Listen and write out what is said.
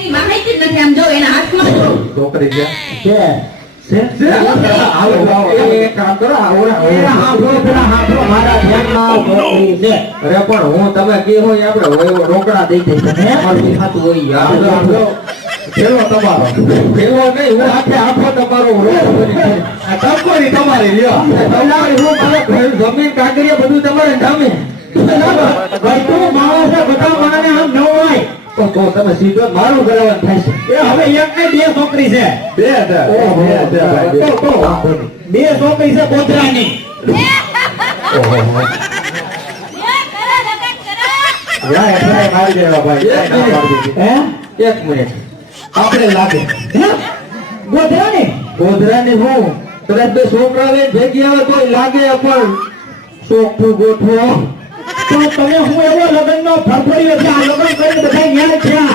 એની માહિતી જ નથી. આમ જો એના હાથમાં જો છોકરી છે અરે પણ હું તમે કહો આપણે રોકડા દઈ દઈ ખાતું હોય પેલો તમારો પેલો નહીં હું આખે આખો તમારો ટકોરી તમારી લ્યો જમીન કાંકરીએ બધું તમારે નામે માણસ બધા માણે આમ ન હોય તો તમે સીધો મારું કરવાનું થાય છે. એ હવે એક ને બે છોકરી છે બે છોકરી છે પોતરાની. એક મિનિટ આપણે લાગે ગોધરાની હું કદાચ બે છોકરા ભેગી આવે તો લાગે પણ ચોખ્ખું ગોઠવો તો તમે હું એવો લગ્ન નો ફરફડી આ લગ્ન કરીને બધા ન્યાય થયા